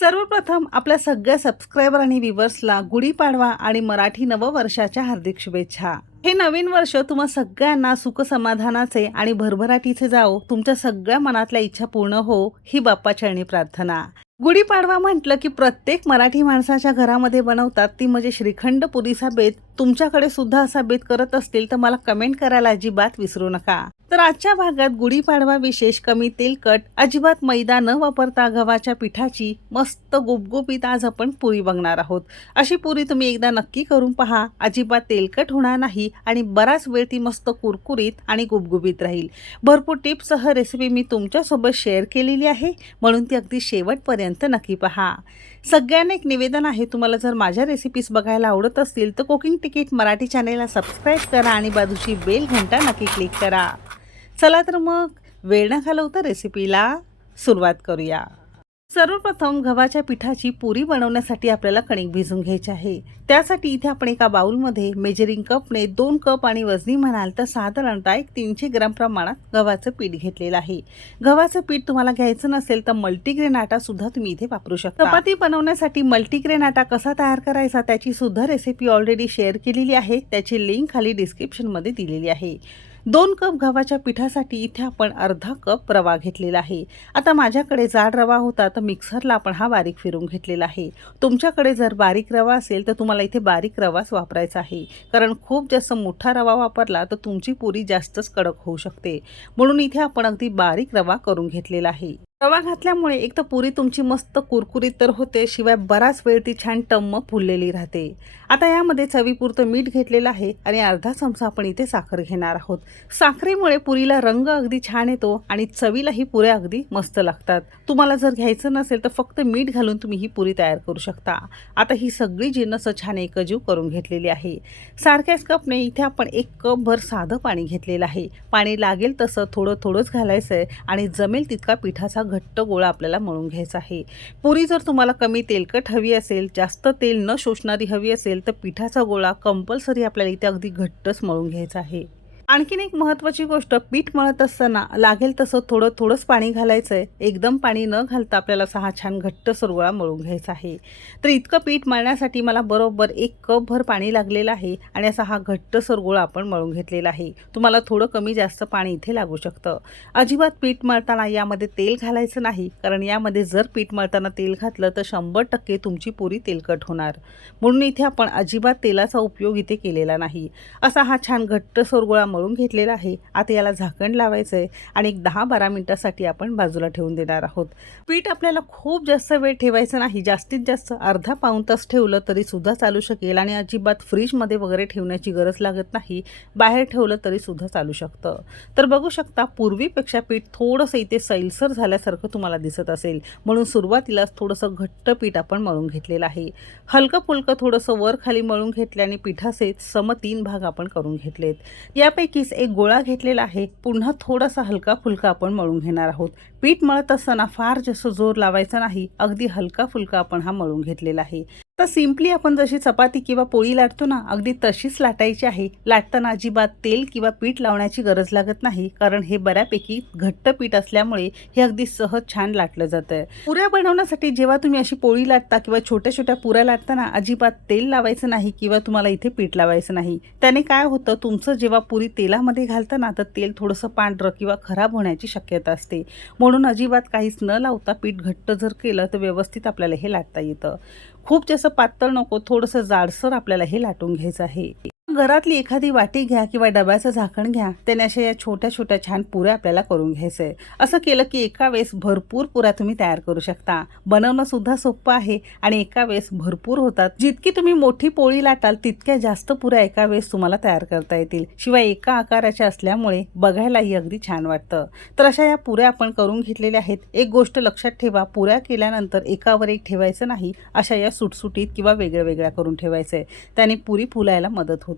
सर्वप्रथम आपल्या सगळ्या सबस्क्रायबर आणि व्ह्युअर्सला गुढीपाडवा आणि मराठी नववर्षाच्या हार्दिक शुभेच्छा. हे नवीन वर्ष तुम्हा सगळ्यांना सुख समाधानाचे आणि भरभराटीचे जाओ तुमच्या सगळ्या मनातल्या इच्छा पूर्ण हो ही बाप्पा चरणी प्रार्थना. गुढीपाडवा म्हटलं की प्रत्येक मराठी माणसाच्या घरामध्ये बनवतात ती म्हणजे श्रीखंड पुरीचा बेत. तुमच्याकडे सुद्धा असा बेत करत असतील तर मला कमेंट करायला अजिबात विसरू नका. तर आजच्या भागात गुढीपाडवा विशेष कमी तेलकट अजिबात मैदा न वापरता गव्हाच्या पिठाची मस्त गुबगुबीत आज आपण पुरी बघणार आहोत. अशी पुरी तुम्ही एकदा नक्की करून पहा. अजिबात तेलकट होणार नाही आणि बराच वेळ ती मस्त कुरकुरीत आणि गुबगुबीत राहील. भरपूर टिप्ससह रेसिपी मी तुमच्यासोबत शेअर केलेली आहे. म्हणून ती अगदी शेवटपर्यंत नक्की पहा. सगळ्यांना एक निवेदन आहे तुम्हाला जर माझ्या रेसिपीज बघायला आवडत असतील तर कुकिंग तिकीट मराठी चॅनेलला सबस्क्राईब करा आणि बाजूची बेल घंटा नक्की क्लिक करा. चला तर मग वेळ न घालवता रेसिपीला सुरुवात करूया. सर्वप्रथम गव्हाच्या पिठाची पुरी बनवण्यासाठी आपल्याला कणिक भिजून घ्यायची आहे. त्यासाठी इथे आपण एका बाउलमध्ये मेजरिंग कपने दोन कप आणि वजनी म्हणाल तर साधारणतः एक तीनशे ग्राम प्रमाणात गव्हाचं पीठ घेतलेलं आहे. गव्हाचं पीठ तुम्हाला घ्यायचं नसेल तर मल्टीग्रेन आटा सुद्धा तुम्ही इथे वापरू शकता. चपाती बनवण्यासाठी मल्टीग्रेन आटा कसा तयार करायचा त्याची सुद्धा रेसिपी ऑलरेडी शेअर केलेली आहे. त्याची लिंक खाली डिस्क्रिप्शनमध्ये दिलेली आहे. दोन कप गव्हाच्या पिठासाठी इथे आपण अर्धा कप रवा घेतलेला आहे. आता माझ्याकडे जाड रवा होता तर मिक्सरला आपण हा बारीक फिरून घेतलेला आहे. तुमच्याकडे जर बारीक रवा असेल तर तुम्हाला इथे बारीक रवाच वापरायचा आहे. कारण खूप जास्त मोठा रवा वापरला तर तुमची पुरी जास्तच कडक होऊ शकते. म्हणून इथे आपण अगदी बारीक रवा करून घेतलेला आहे. रवा घातल्यामुळे एक तर पुरी तुमची मस्त कुरकुरीत तर होते शिवाय बराच वेळ ती छान टम्म फुललेली राहते. आता यामध्ये चवीपुरतं मीठ घेतलेलं आहे आणि अर्धा चमचा आपण इथे साखर घेणार आहोत. साखरेमुळे पुरीला रंग अगदी छान येतो आणि चवीलाही पुऱ्या अगदी मस्त लागतात. तुम्हाला जर घ्यायचं नसेल तर फक्त मीठ घालून तुम्ही ही पुरी तयार करू शकता. आता ही सगळी जिन्नस छान एकजीव करून घेतलेली आहे. सारख्याच कपने इथे आपण एक कपभर साधं पाणी घेतलेलं आहे. पाणी लागेल तसं थोडं थोडंच घालायचं आहे आणि जमेल तितका पिठाचा घट्ट गोळा आपल्याला मळून घ्यायचा आहे. पुरी जर तुम्हाला कमी तेलकट हवी असेल जास्त तेल न शोषणारी हवी असेल तर पिठाचा गोळा कंपल्सरी आपल्याला इथे अगदी घट्टच मळून घ्यायचा आहे. आणखीन एक महत्त्वाची गोष्ट पीठ मळत असताना लागेल तसं थोडं थोडंच पाणी घालायचं आहे एकदम पाणी न घालता आपल्याला सहा छान घट्ट सुरवळा मळून घ्यायचा आहे. तर इतकं पीठ मळण्यासाठी मला बरोबर एक कपभर पाणी लागलेलं आहे आणि असा हा घट्ट सरगोळा आपण मळून घेतलेला आहे. तुम्हाला थोडं कमी जास्त पाणी इथे लागू शकतं. अजिबात पीठ मळताना यामध्ये तेल घालायचं नाही कारण यामध्ये जर पीठ मळताना तेल घातलं तर शंभर टक्के तुमची पुरी तेलकट होणार. म्हणून इथे आपण अजिबात तेलाचा उपयोग इथे केलेला नाही. असा हा छान घट्ट सरगोळा मळून घेतलेला आहे. आता याला झाकण लावायचं आहे आणि एक दहा बारा मिनटासाठी आपण बाजूला ठेवून देणार आहोत. पीठ आपल्याला खूप जास्त वेळ ठेवायचं नाही. जास्तीत जास्त अर्धा पाऊण तास ठेवलं तरी सुद्धा चालू शकेल आणि अजिबात फ्रीजमध्ये वगैरे ठेवण्याची गरज लागत नाही. बाहेर ठेवलं तरी सुद्धा चालू शकतं. तर बघू शकता पूर्वीपेक्षा पीठ थोडंसं इथे सैलसर झाल्यासारखं तुम्हाला दिसत असेल. म्हणून सुरुवातीलाच थोडंसं घट्ट पीठ आपण मळून घेतलेलं आहे. हलकं फुलकं थोडंसं वर खाली मळून घेतल्याने पिठाचे सम तीन भाग आपण करून घेतलेत. यापैकी यापैकीच एक गोळा घेतलेला आहे पुन्हा थोडासा हलका फुलका आपण मळून घेणार आहोत. पीठ मळत असताना फार जास्त जोर लावायचा नाही अगदी हलका फुलका आपण हा मळून घेतलेला आहे. तर सिम्पली आपण जशी चपाती किंवा पोळी लाटतो ना अगदी तशीच लाटायची आहे. लाटताना अजिबात तेल किंवा पीठ लावण्याची गरज लागत नाही कारण हे बऱ्यापैकी घट्ट पीठ असल्यामुळे हे अगदी सहज छान लाटलं जातं पुऱ्या बनवण्यासाठी जेव्हा तुम्ही अशी पोळी लाटता किंवा छोट्या छोट्या पुऱ्या लाटताना अजिबात तेल लावायचं नाही किंवा तुम्हाला इथे पीठ लावायचं नाही. त्याने काय होतं तुमचं जेव्हा पुरी तेलामध्ये घालतं ना तर तेल थोडंसं पांढरं किंवा खराब होण्याची शक्यता असते. म्हणून अजिबात काहीच न लावता पीठ घट्ट जर केलं तर व्यवस्थित आपल्याला हे लाटता येतं. खूप जास्त पातळ नको थोडंसं जाडसर आपल्याला हे लाटून घ्यायचं आहे. घरातली एखादी वाटी घ्या किंवा डब्याचं झाकण घ्या त्याने अशा या छोट्या छोट्या छान पुऱ्या आपल्याला करून घ्यायचं. आहे असं केलं की एका वेळेस भरपूर पुऱ्या तुम्ही तयार करू शकता. बनवणं सुद्धा सोपं आहे आणि एका वेळेस भरपूर होतात. जितकी तुम्ही मोठी पोळी लाटाल तितक्या जास्त पुऱ्या एका वेळेस तुम्हाला तयार करता येतील. शिवाय एका आकाराच्या असल्यामुळे बघायलाही अगदी छान वाटतं. तर अशा या पुऱ्या आपण करून घेतलेल्या आहेत. एक गोष्ट लक्षात ठेवा पुऱ्या केल्यानंतर एकावर एक ठेवायचं नाही अशा या सुटसुटीत किंवा वेगळ्या वेगळ्या करून ठेवायचं. आहे त्याने पुरी फुलायला मदत होते.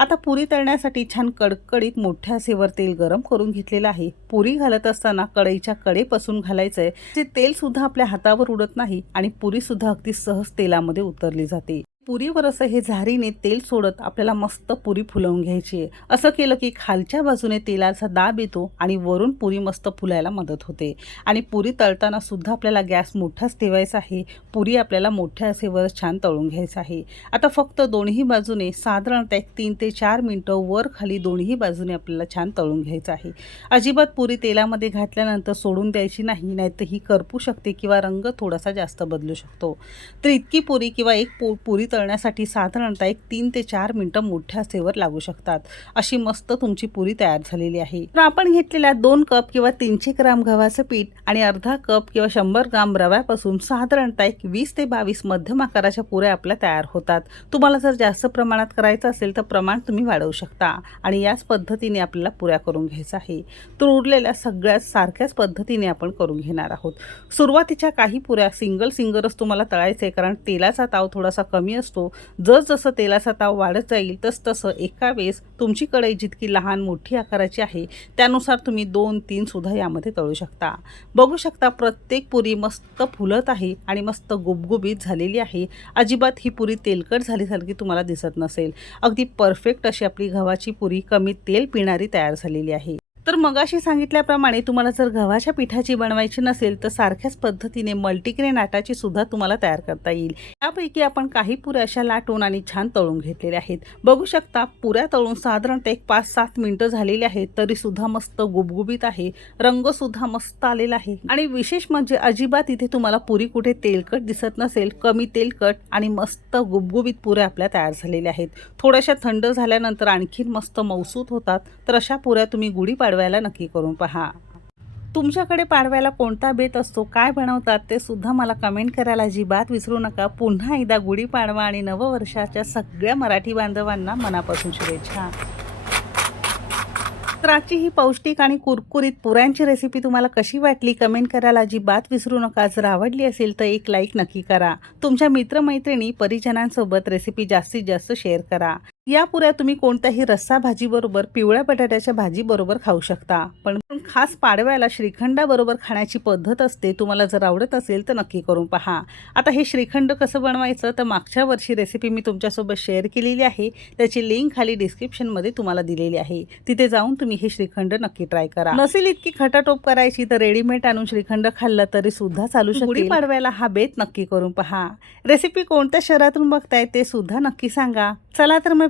आता पुरी तळण्यासाठी छान कडकडीत मोठ्या सेवर तेल गरम करून घेतलेलं आहे. पुरी घालत असताना कढईच्या कडेपासून घालायचं आहे ते तेल सुद्धा आपल्या हातावर उडत नाही आणि पुरी सुद्धा अगदी सहज तेलामध्ये उतरली जाते. पुरीवर असं हे झारीने तेल सोडत आपल्याला मस्त पुरी फुलवून घ्यायची आहे. असं केलं की खालच्या बाजूने तेलाचा दाब येतो आणि वरून पुरी मस्त फुलायला मदत होते. आणि पुरी तळताना सुद्धा आपल्याला गॅस मोठाच ठेवायचा आहे. पुरी आपल्याला मोठ्या असेवर छान तळून घ्यायचं आहे. आता फक्त दोन्ही बाजूने साधारणतः एक तीन ते चार मिनटं वर खाली दोन्ही बाजूने आपल्याला छान तळून घ्यायचं आहे. अजिबात पुरी तेलामध्ये घातल्यानंतर सोडून द्यायची नाही नाहीतर ही करपू शकते किंवा रंग थोडासा जास्त बदलू शकतो. तर इतकी पुरी किंवा एक पो पुरी तळण्यासाठी साधारणतः एक तीन ते चार मिनटं मोठ्या सेवर लागू शकतात. अशी मस्त तुमची पुरी तयार झालेली आहे. तर आपण घेतलेल्या दोन कप किंवा तीनशे ग्राम गव्हाचं पीठ आणि अर्धा कप किंवा शंभर ग्राम रव्यापासून साधारणतः एक वीस ते बावीस मध्यम आकाराच्या पुऱ्या आपल्या तयार होतात. तुम्हाला जर जास्त प्रमाणात करायचं असेल तर प्रमाण तुम्ही वाढवू शकता आणि याच पद्धतीने आपल्याला पुऱ्या करून घ्यायचं आहे. तर उरलेल्या सगळ्यात सारख्याच पद्धतीने आपण करून घेणार आहोत. सुरुवातीच्या काही पुऱ्या सिंगल सिंगरच तुम्हाला तळायचं आहे कारण तेलाचा ताव थोडासा कमी असतो. जसजसं तेलाचा ताव वाढत जाईल तस तसं एका वेळेस तुमची कढई जितकी लहान मोठी आकाराची आहे त्यानुसार तुम्ही दोन तीन सुद्धा यामध्ये तळू शकता. बघू शकता प्रत्येक पुरी मस्त फुलत आहे आणि मस्त गुबगुबीत झालेली आहे. अजिबात ही पुरी तेलकट झाल्यासारखी तुम्हाला दिसत नसेल. अगदी परफेक्ट अशी आपली गव्हाची पुरी कमी तेल पिणारी तयार झालेली आहे. तर मगाशी सांगितल्याप्रमाणे तुम्हाला जर गव्हाच्या पिठाची बनवायची नसेल तर सारख्याच पद्धतीने मल्टीग्रेन आटाची सुद्धा तुम्हाला तयार करता येईल. यापैकी आपण काही पुऱ्या अशा लाटून आणि छान तळून घेतलेल्या आहेत. बघू शकता पुऱ्या तळून साधारणतः एक पाच सात मिनिटं झालेली आहेत तरी सुद्धा मस्त गुबगुबीत आहे रंग सुद्धा मस्त आलेला आहे. आणि विशेष म्हणजे अजिबात इथे तुम्हाला पुरी कुठे तेलकट दिसत नसेल कमी तेलकट आणि मस्त गुबगुबीत पुऱ्या आपल्या तयार झालेल्या आहेत. थोड्याशा थंड झाल्यानंतर आणखीन मस्त मौसूत होतात तर अशा पुऱ्या तुम्ही गुढी पाडव्याला नक्की करून पहा. तुमच्याकडे पाडव्याला कोणता बेत असतो काय बनवतात ते सुद्धा मला कमेंट करायला अजिबात विसरू नका. पुन्हा एकदा गुढीपाडवा आणि नववर्षाच्या सगळ्या मराठी बांधवांना मनापासून शुभेच्छा. तर आजची ही पौष्टिक आणि कुरकुरीत पुऱ्यांची रेसिपी तुम्हाला कशी वाटली कमेंट करायला अजिबात विसरू नका. जर आवडली असेल तर एक लाईक नक्की करा. तुमच्या मित्रमैत्रिणी परिजनांसोबत रेसिपी जास्तीत जास्त शेअर करा. या पुऱ्या तुम्ही कोणत्याही रस्सा भाजीबरोबर पिवळ्या बटाट्याच्या भाजीबरोबर खाऊ शकता. पण खास पाडव्याला श्रीखंडाबरोबर खाण्याची पद्धत असते तुम्हाला जर आवडत असेल तर नक्की करून पहा. आता हे श्रीखंड कसं बनवायचं तर मागच्या वर्षी रेसिपी मी तुमच्यासोबत शेअर केलेली आहे. त्याची लिंक खाली डिस्क्रिप्शनमध्ये तुम्हाला दिलेली आहे. तिथे जाऊन तुम्ही हे श्रीखंड नक्की ट्राय करा. नसेल इतकी खटाटोप करायची तर रेडीमेड आणून श्रीखंड खाल्लं तरी सुद्धा चालू शकते पाडव्याला हा बेत नक्की करून पहा. रेसिपी कोणत्या शहरातून बघताय ते सुद्धा नक्की सांगा. चला तर मग